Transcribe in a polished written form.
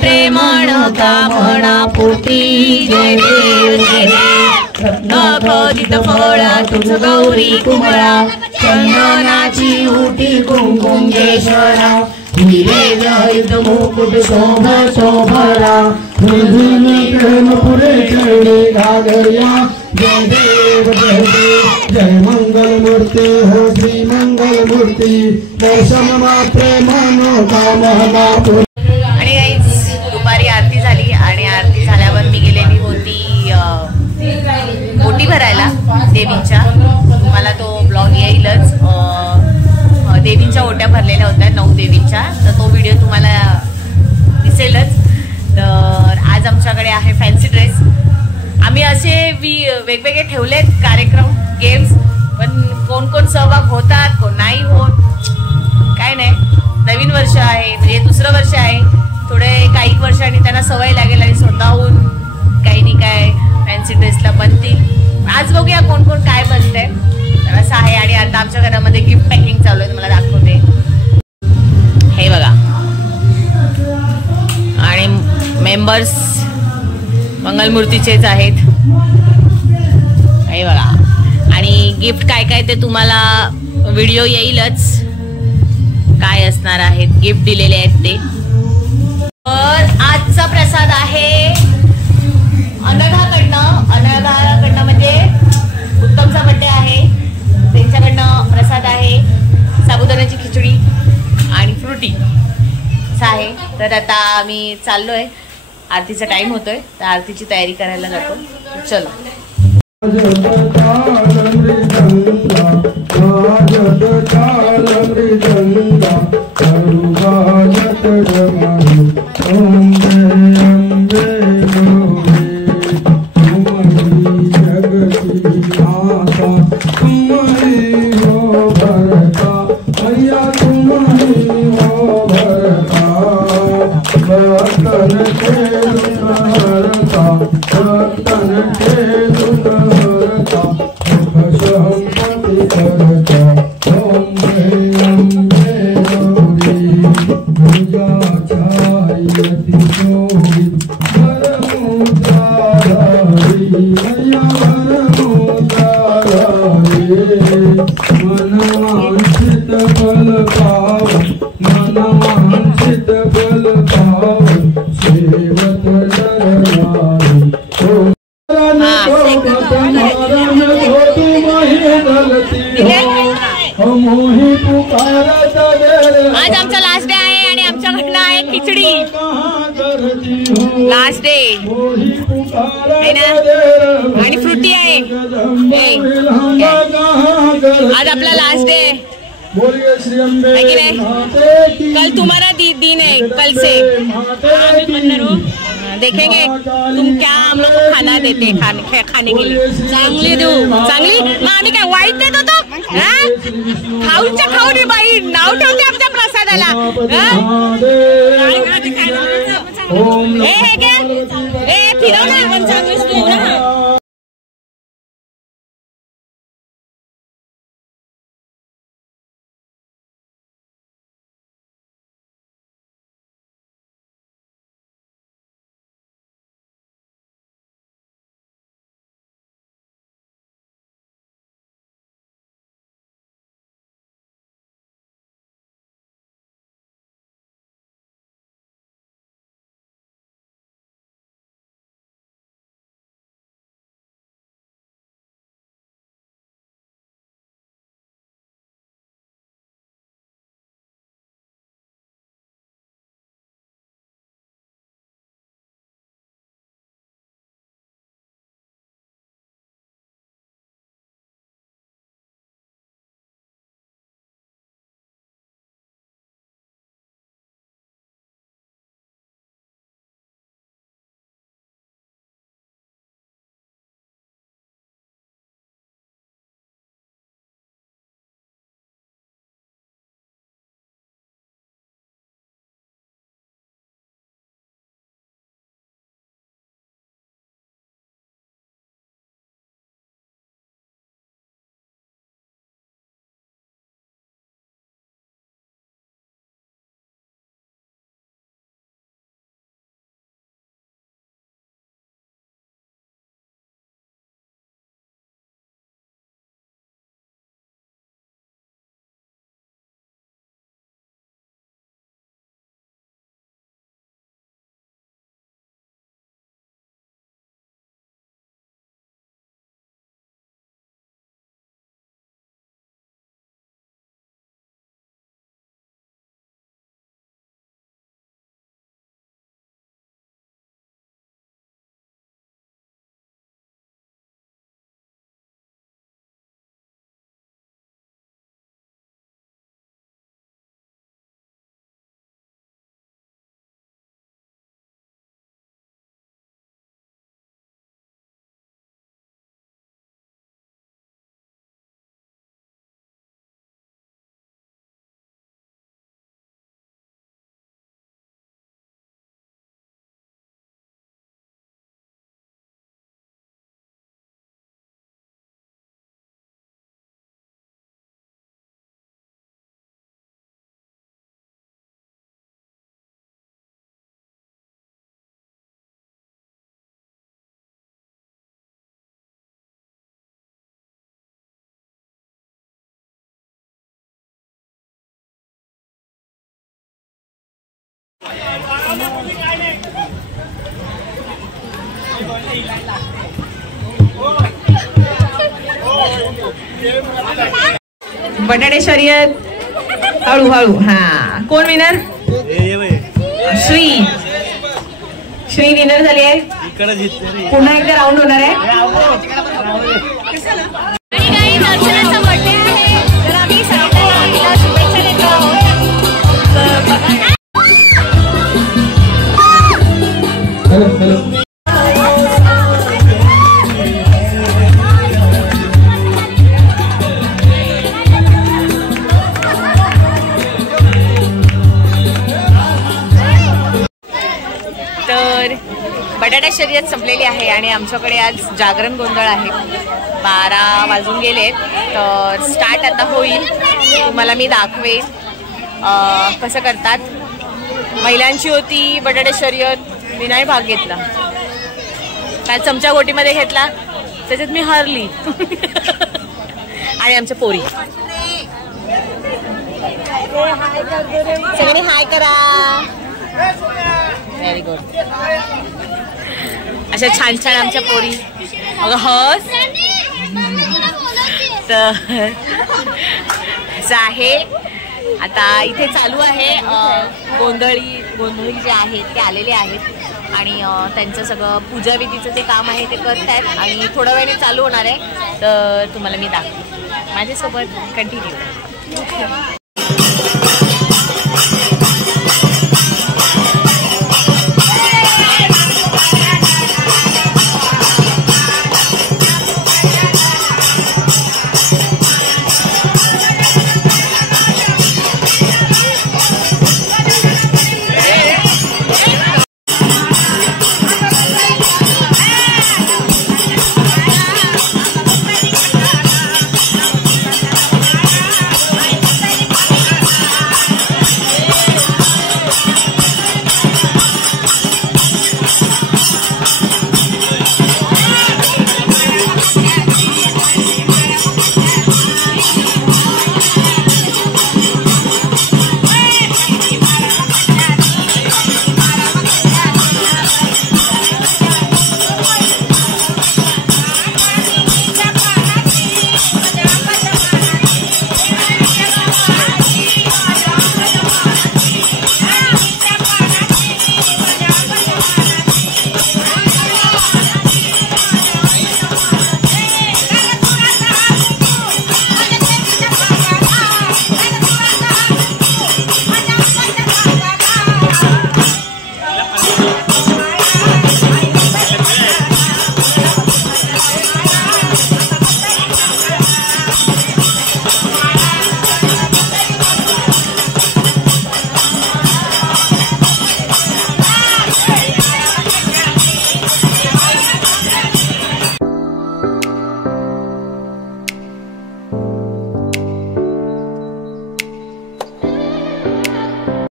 प्रेमण कामना पोटी जय देव जय देव रत्नखचित फळा तुझ गौरी कुमळा चंदनाची उटी कुंकुम केशरा हिरे जडित मुकुट शोभ शोभरा प्रेम पुरे चरणी घागरिया जय देव जय देव जय मंगल मूर्ति हो श्री मंगल मूर्ति दर्शन मात्रे मनोकामना दुपारी आरती झाली आणि आरती झाल्यावर मी गेलेली होती ओटी भरायला देवींच्या. तुम्हाला तो ब्लॉग येईलच. देवींच्या ओट्या भरलेल्या होत्या 9 देवींच्या, तर तो व्हिडिओ तुम्हाला दिसेलच. तर आज आमच्याकडे आहे फॅन्सी ड्रेस. आम्ही असे वेगवेगळे ठेवलेत कार्यक्रम गेम्स, पण कोण कोण सहभाग होतात कोण नाही होत काय नाही. नवीन वर्ष आहे म्हणजे दुसरं वर्ष आहे. थोडे काही वर्षांनी त्यांना सवय लागेल आणि स्वतःहून काही नाही काय फॅन्सी ड्रेसला बनतील. आज बघूया कोण कोण काय बनतंय. तर असं आहे. आणि आता आमच्या घरामध्ये गिफ्ट पॅकिंग चालू आहे, तुम्हाला दाखवते. हे बघा. आणि मेंबर्स मंगलमूर्तीचेच आहेत. हे बघा. आणि गिफ्ट काय काय ते तुम्हाला व्हिडिओ येईलच. काय असणार आहेत गिफ्ट दिलेले आहेत ते. तर आजचा प्रसाद आहे अनघाकडनं. आता आम्ही चाललोय, आरतीचा टाइम होतोय, तर आरतीची तयारी करायला जातो. चलो. आज आमचा लास्ट डे आहे आणि आमच्याकडनं आहे खिचडी. लास्ट डे आहे ना, आणि फ्रुटी आहे. आज आपला लास्ट डे है कि नहीं? कल तुम्हारा दिन है, कल से देखेंगे तुम क्या हम लोग को खाना देते खाने के लिए. चांगली देऊ, चांगली. मग आम्ही काय वाईट देत होतो? खाऊच्या खाऊ रे बाई, नाव ठेवते आमच्या प्रसादाला. हे काय फिरव ना. बटाटे शर्यत हळूहळू. हा, कोण विनर? श्री विनर झाली आहे. पुन्हा एकदा राऊंड होणार आहे. तर बटाटा शर्यत संपलेली आहे आणि आमच्याकडे आज जागरण गोंधळ आहे. 12 वाजून गेलेत. तर स्टार्ट आता होईल. तुम्हाला मी दाखवेन कसं करतात. महिलांची होती बटाटा शर्यत, मी नाही भाग घेतला. काल चमचा गोटीमध्ये घेतला, त्याच्यात मी हरली. आणि आमच्या पोरी सगळ्यांनी हाय करा. Very good. अशा छान छान आमच्या पोरी. अगं हस. तर असं आहे. आता इथे चालू आहे गोंधळी जे आहेत ते आलेले आहेत आणि त्यांचं सगळं पूजाविधीचं जे काम आहे ते करतायत आणि थोड्या वेळाने चालू होणार आहे. तर तुम्हाला मी दाखवते. माझ्यासोबत कंटिन्यू.